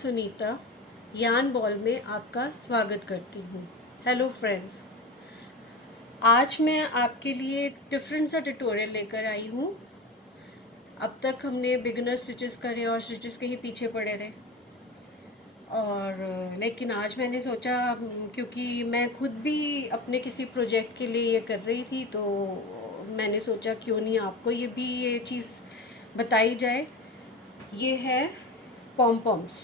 सुनीता यान बॉल में आपका स्वागत करती हूँ। हेलो फ्रेंड्स, आज मैं आपके लिए एक डिफरेंट सा ट्यूटोरियल लेकर आई हूँ। अब तक हमने बिगिनर स्टिचेस करे और स्टिचेस के ही पीछे पड़े रहे, और लेकिन आज मैंने सोचा, क्योंकि मैं खुद भी अपने किसी प्रोजेक्ट के लिए ये कर रही थी, तो मैंने सोचा क्यों नहीं आपको ये चीज़ बताई जाए। ये है पॉम्पम्स।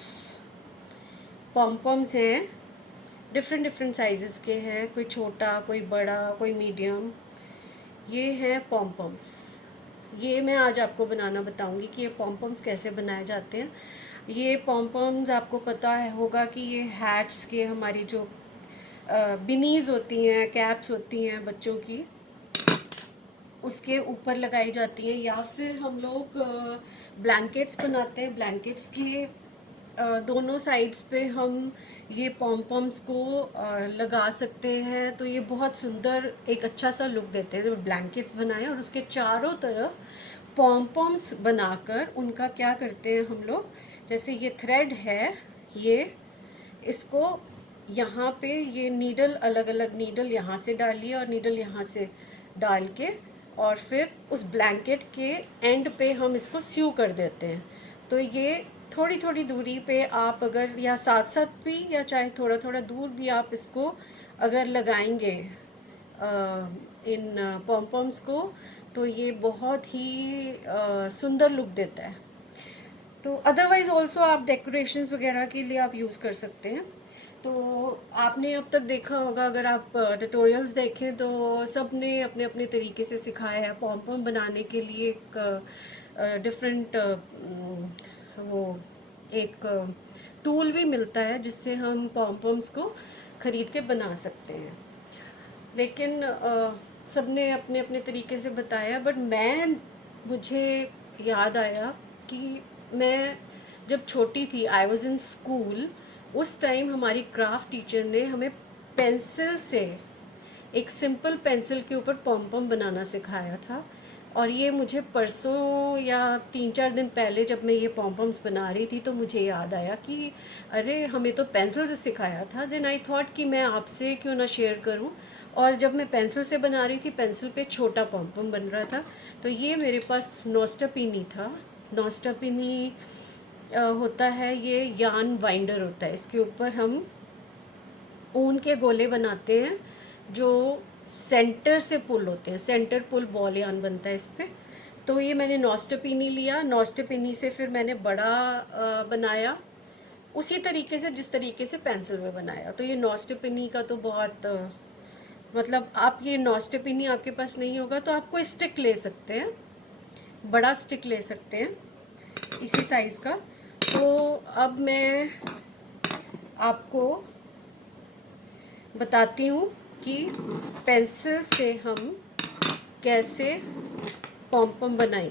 पॉम्पम्स हैं, डिफरेंट डिफरेंट साइज़ेस के हैं, कोई छोटा, कोई बड़ा, कोई मीडियम। ये हैं पॉम्पम्स। ये मैं आज आपको बनाना बताऊंगी कि ये पॉम्पम्स कैसे बनाए जाते हैं। ये पॉम्पम्स आपको पता है होगा कि ये हैट्स के, हमारी जो बिनीज़ होती हैं, कैप्स होती हैं बच्चों की, उसके ऊपर लगाई जाती हैं। या फिर हम लोग ब्लैंकेट्स बनाते हैं, ब्लैंकेट्स के दोनों साइड्स पे हम ये पॉम्पम्स को लगा सकते हैं। तो ये बहुत सुंदर एक अच्छा सा लुक देते हैं जब ब्लैंकेट्स बनाएं। और उसके चारों तरफ पॉम्पम्स बनाकर उनका क्या करते हैं हम लोग, जैसे ये थ्रेड है, ये इसको यहाँ पे ये नीडल, अलग अलग नीडल यहाँ से डालिए और नीडल यहाँ से डाल के, और फिर उस ब्लैंकेट के एंड पे हम इसको स्यू कर देते हैं। तो ये थोड़ी थोड़ी दूरी पे आप अगर, या साथ साथ भी, या चाहे थोड़ा थोड़ा दूर भी आप इसको अगर लगाएंगे इन पॉम्पम्स को, तो ये बहुत ही सुंदर लुक देता है। तो अदरवाइज़ ऑल्सो आप डेकोरेशंस वगैरह के लिए आप यूज़ कर सकते हैं। तो आपने अब तक देखा होगा, अगर आप ट्यूटोरियल्स देखें तो सब ने अपने अपने तरीके से सिखाया है। पॉम्पम बनाने के लिए एक डिफरेंट वो एक टूल भी मिलता है जिससे हम पॉम्पम्स को ख़रीद के बना सकते हैं। लेकिन सब ने अपने अपने तरीके से बताया, बट मुझे याद आया कि मैं जब छोटी थी, आई वॉज इन स्कूल, उस टाइम हमारी क्राफ्ट टीचर ने हमें पेंसिल से, एक सिंपल पेंसिल के ऊपर पॉम्पम बनाना सिखाया था। और ये मुझे परसों या 3-4 दिन पहले जब मैं ये पॉम्पम्स बना रही थी, तो मुझे याद आया कि अरे, हमें तो पेंसिल से सिखाया था। देन आई थॉट कि मैं आपसे क्यों ना शेयर करूं। और जब मैं पेंसिल से बना रही थी, पेंसिल पे छोटा पॉम्पम बन रहा था। तो ये मेरे पास नॉस्टापिनी था। नॉस्टापिनी होता है, ये यान वाइंडर होता है। इसके ऊपर हम ऊन के गोले बनाते हैं जो सेंटर से पुल होते हैं, सेंटर पुल बॉल यान बनता है इस पर। तो ये मैंने नॉस्टापिनी लिया, नॉस्टापिनी से फिर मैंने बड़ा बनाया, उसी तरीके से जिस तरीके से पेंसिल में बनाया। तो ये नॉस्टापिनी का तो बहुत मतलब, आप ये नॉस्टापिनी आपके पास नहीं होगा तो आप कोई स्टिक ले सकते हैं, बड़ा स्टिक ले सकते हैं इसी साइज़ का। तो अब मैं आपको बताती हूँ कि पेंसिल से हम कैसे पॉम्पम बनाएं।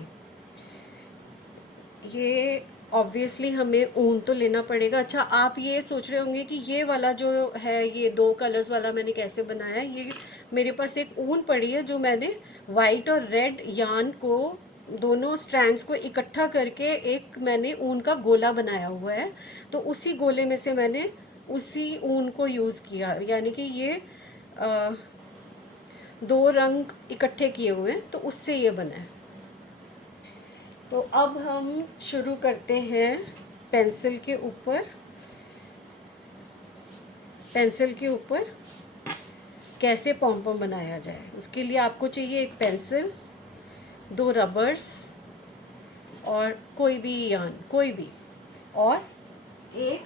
ये ऑब्वियसली हमें ऊन तो लेना पड़ेगा। अच्छा, आप ये सोच रहे होंगे कि ये वाला जो है, ये 2 कलर्स वाला मैंने कैसे बनाया है। ये मेरे पास एक ऊन पड़ी है जो मैंने वाइट और रेड यान को, दोनों स्ट्रैंड्स को इकट्ठा करके एक मैंने ऊन का गोला बनाया हुआ है। तो उसी गोले में से मैंने उसी ऊन को यूज़ किया, यानी कि ये 2 रंग इकट्ठे किए हुए हैं, तो उससे ये बना है। तो अब हम शुरू करते हैं पेंसिल के ऊपर। पेंसिल के ऊपर कैसे पॉम्पम बनाया जाए, उसके लिए आपको चाहिए एक पेंसिल, 2 रबर्स, और कोई भी यान, कोई भी, और एक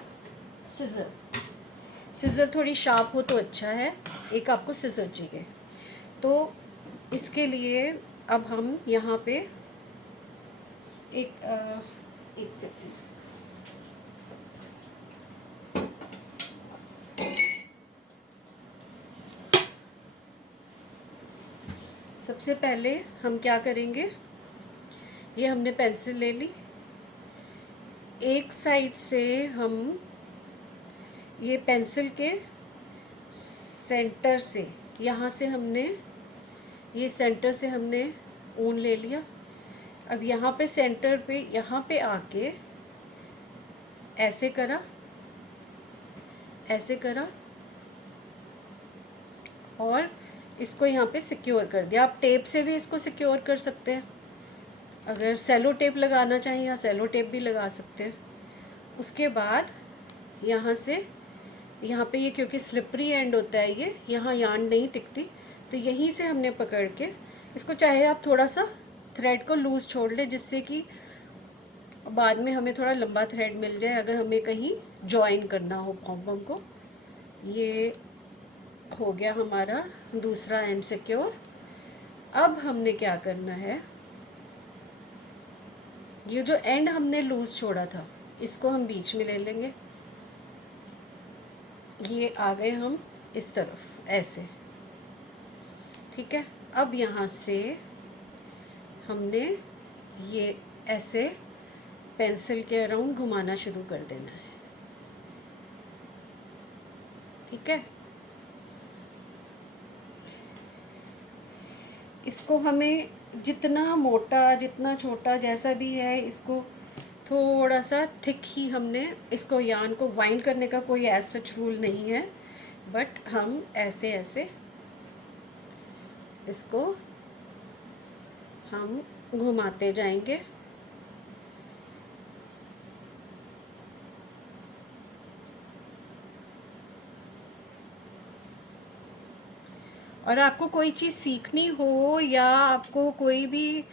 सिज़र। सिज़र थोड़ी शार्प हो तो अच्छा है, एक आपको सिज़र चाहिए। तो इसके लिए अब हम यहाँ पे एक सेकंड, सबसे पहले हम क्या करेंगे, ये हमने पेंसिल ले ली, एक साइड से हम ये पेंसिल के सेंटर से, यहाँ से हमने, ये सेंटर से हमने ऊन ले लिया। अब यहाँ पे सेंटर पे, यहाँ पे आके ऐसे करा, ऐसे करा और इसको यहाँ पे सिक्योर कर दिया। आप टेप से भी इसको सिक्योर कर सकते हैं, अगर सेलो टेप लगाना चाहिए या सेलो टेप भी लगा सकते हैं। उसके बाद यहाँ से, यहाँ पे ये क्योंकि स्लिपरी एंड होता है, ये यहाँ यार्न नहीं टिकती, तो यहीं से हमने पकड़ के इसको, चाहे आप थोड़ा सा थ्रेड को लूज़ छोड़ लें जिससे कि बाद में हमें थोड़ा लंबा थ्रेड मिल जाए अगर हमें कहीं जॉइन करना हो पॉम को। ये हो गया हमारा दूसरा एंड सिक्योर। अब हमने क्या करना है, ये जो एंड हमने लूज़ छोड़ा था इसको हम बीच में ले लेंगे। ये आ गए हम इस तरफ ऐसे, ठीक है। अब यहाँ से हमने ये ऐसे पेंसिल के अराउंड घुमाना शुरू कर देना है, ठीक है। इसको हमें जितना मोटा जितना छोटा जैसा भी है, इसको थोड़ा सा थिक ही हमने इसको यार्न को वाइंड करने का कोई एज सच रूल नहीं है, बट हम ऐसे ऐसे इसको हम घुमाते जाएंगे। और आपको कोई चीज़ सीखनी हो या आपको कोई भी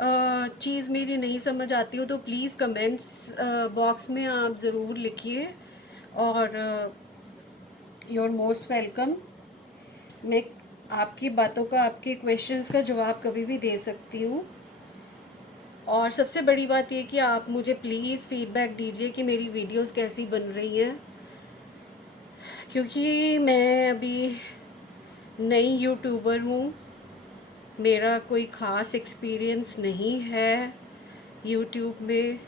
चीज़ मेरी नहीं समझ आती हो तो प्लीज़ कमेंट्स बॉक्स में आप ज़रूर लिखिए, और यू आर मोस्ट वेलकम। मैं आपकी बातों का, आपके क्वेश्चंस का जवाब कभी भी दे सकती हूँ। और सबसे बड़ी बात ये कि आप मुझे प्लीज़ फीडबैक दीजिए कि मेरी वीडियोस कैसी बन रही हैं, क्योंकि मैं अभी नई यूट्यूबर हूँ, मेरा कोई ख़ास एक्सपीरियंस नहीं है यूट्यूब में,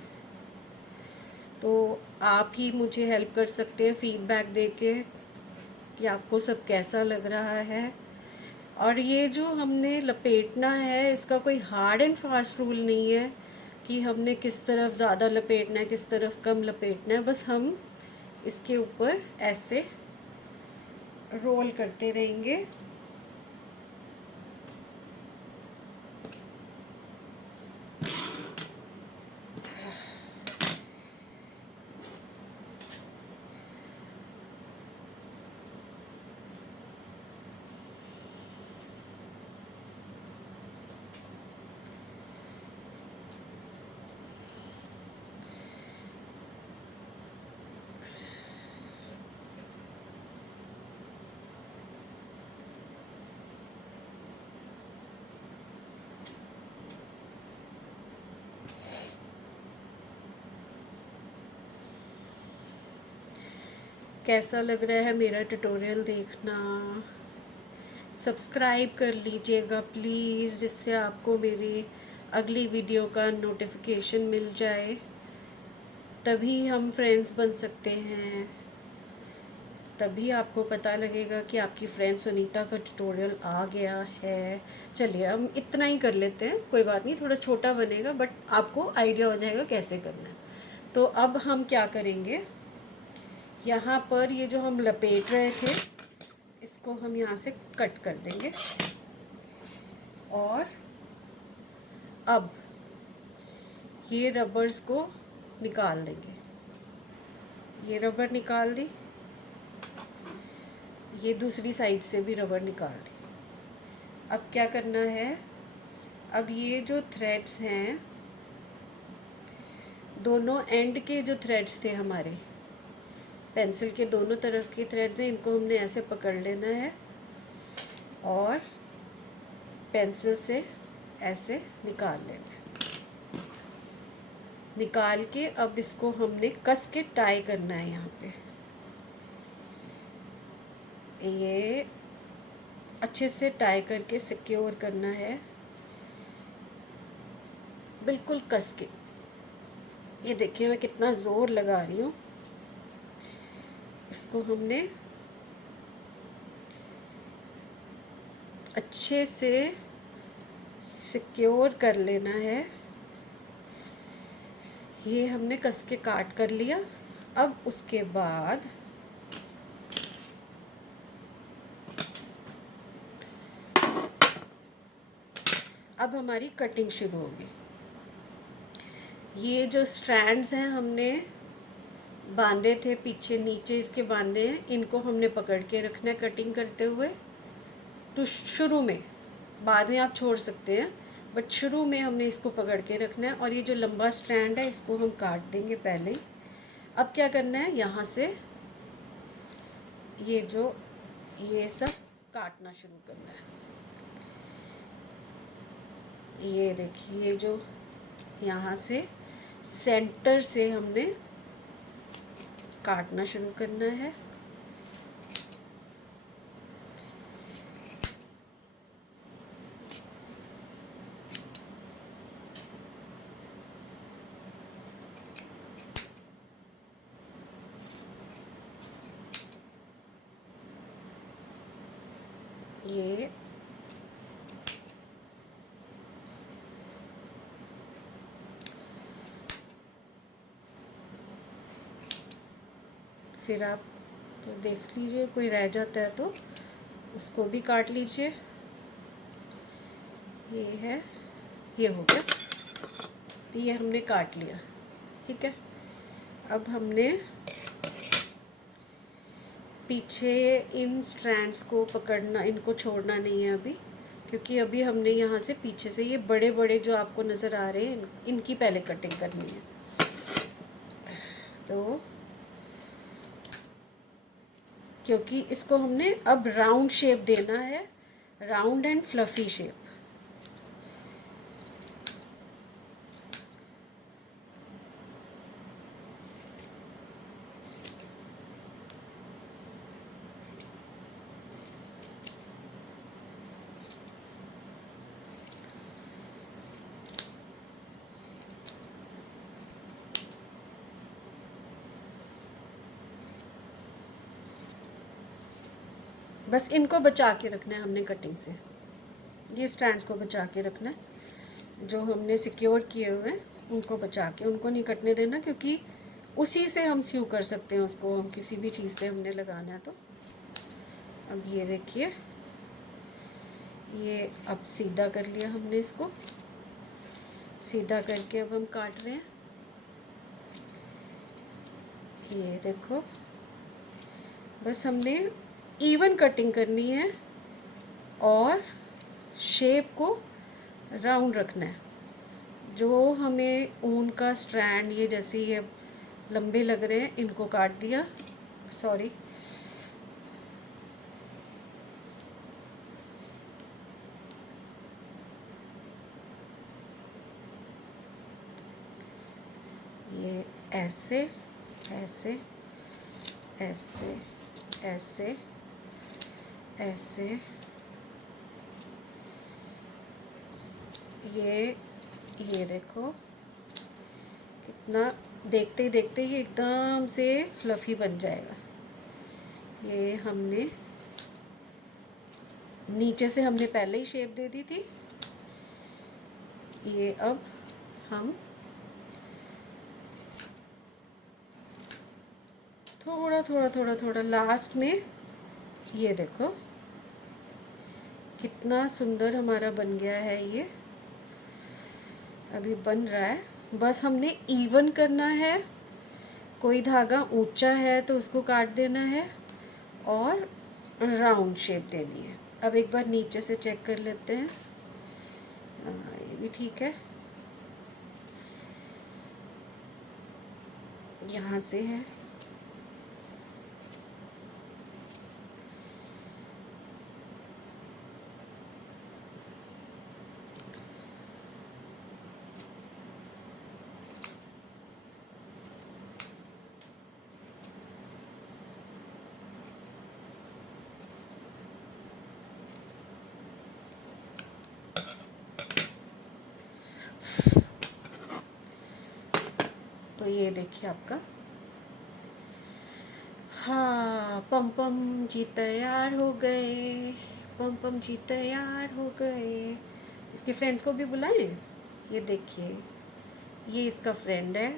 तो आप ही मुझे हेल्प कर सकते हैं फीडबैक देके कि आपको सब कैसा लग रहा है। और ये जो हमने लपेटना है इसका कोई हार्ड एंड फास्ट रूल नहीं है कि हमने किस तरफ ज़्यादा लपेटना है किस तरफ कम लपेटना है, बस हम इसके ऊपर ऐसे रोल करते रहेंगे। कैसा लग रहा है मेरा ट्यूटोरियल देखना, सब्सक्राइब कर लीजिएगा प्लीज़, जिससे आपको मेरी अगली वीडियो का नोटिफिकेशन मिल जाए, तभी हम फ्रेंड्स बन सकते हैं, तभी आपको पता लगेगा कि आपकी फ्रेंड सुनीता का ट्यूटोरियल आ गया है। चलिए हम इतना ही कर लेते हैं, कोई बात नहीं, थोड़ा छोटा बनेगा बट आपको आइडिया हो जाएगा कैसे करना है। तो अब हम क्या करेंगे, यहाँ पर ये जो हम लपेट रहे थे इसको हम यहाँ से कट कर देंगे, और अब ये रबर्स को निकाल देंगे। ये रबर निकाल दी, ये दूसरी साइड से भी रबर निकाल दी। अब क्या करना है, अब ये जो थ्रेड्स हैं, दोनों एंड के जो थ्रेड्स थे हमारे पेंसिल के दोनों तरफ के थ्रेड्स हैं, इनको हमने ऐसे पकड़ लेना है और पेंसिल से ऐसे निकाल लेना है। निकाल के अब इसको हमने कस के टाई करना है। यहाँ पे ये अच्छे से टाई करके सिक्योर करना है, बिल्कुल कस के। ये देखिए मैं कितना ज़ोर लगा रही हूँ। इसको हमने अच्छे से सिक्योर कर लेना है। ये हमने कस के काट कर लिया। अब उसके बाद अब हमारी कटिंग शुरू होगी। ये जो स्ट्रैंड्स हैं हमने बांधे थे, पीछे नीचे इसके बांधे हैं, इनको हमने पकड़ के रखना है कटिंग करते हुए। तो शुरू में, बाद में आप छोड़ सकते हैं, बट शुरू में हमने इसको पकड़ के रखना है। और ये जो लंबा स्ट्रैंड है इसको हम काट देंगे पहले ही। अब क्या करना है, यहाँ से ये सब काटना शुरू करना है। ये देखिए, ये जो यहाँ से सेंटर से हमने काटना शुरू करना है। ये फिर आप तो देख लीजिए, कोई रह जाता है तो उसको भी काट लीजिए। ये है, ये हो गया, ये हमने काट लिया, ठीक है। अब हमने पीछे इन स्ट्रैंड्स को पकड़ना, इनको छोड़ना नहीं है अभी, क्योंकि अभी हमने यहाँ से पीछे से ये बड़े बड़े जो आपको नज़र आ रहे हैं इनकी पहले कटिंग करनी है। तो क्योंकि इसको हमने अब राउंड शेप देना है, राउंड एंड फ्लफ़ी शेप। बस इनको बचा के रखना है हमने कटिंग से, ये स्टैंड्स को बचा के रखना है। जो हमने सिक्योर किए हुए हैं उनको बचा के, उनको नहीं कटने देना, क्योंकि उसी से हम स्यू कर सकते हैं उसको, हम किसी भी चीज़ पे हमने लगाना है तो। अब ये देखिए, ये अब सीधा कर लिया हमने, इसको सीधा करके अब हम काट रहे हैं। ये देखो, बस हमने इवन कटिंग करनी है और शेप को राउंड रखना है। जो हमें ऊन का स्ट्रैंड, ये जैसे ये लंबे लग रहे हैं, इनको काट दिया, सॉरी, ये ऐसे ऐसे ऐसे ऐसे ऐसे, ये देखो कितना, देखते ही देखते ही एकदम से फ्लफ़ी बन जाएगा। ये हमने नीचे से हमने पहले ही शेप दे दी थी। ये अब हम थोड़ा थोड़ा थोड़ा थोड़ा लास्ट में, ये देखो कितना सुंदर हमारा बन गया है। ये अभी बन रहा है, बस हमने इवन करना है। कोई धागा ऊंचा है तो उसको काट देना है और राउंड शेप देनी है। अब एक बार नीचे से चेक कर लेते हैं, ये भी ठीक है, यहाँ से है। तो ये देखिए आपका, हाँ, पम पम जी तैयार हो गए, पम पम जी तैयार हो गए। इसके फ्रेंड्स को भी बुलाएं। ये देखिए, ये इसका फ्रेंड है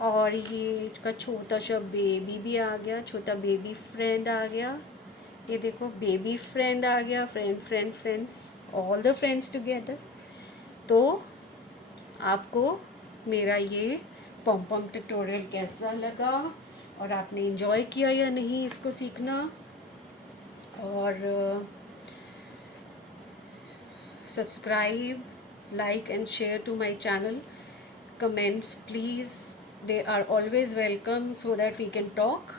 और ये इसका छोटा सा बेबी भी आ गया, छोटा बेबी फ्रेंड आ गया। ये देखो बेबी फ्रेंड आ गया, friends, all the friends together. तो आपको मेरा ये पॉम पॉम ट्यूटोरियल कैसा लगा और आपने एंजॉय किया या नहीं इसको सीखना? और subscribe, like and share to my channel. Comments please, they are always welcome so that we can talk.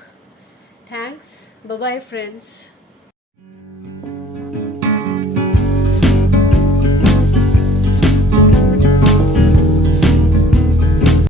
Thanks. Bye bye friends.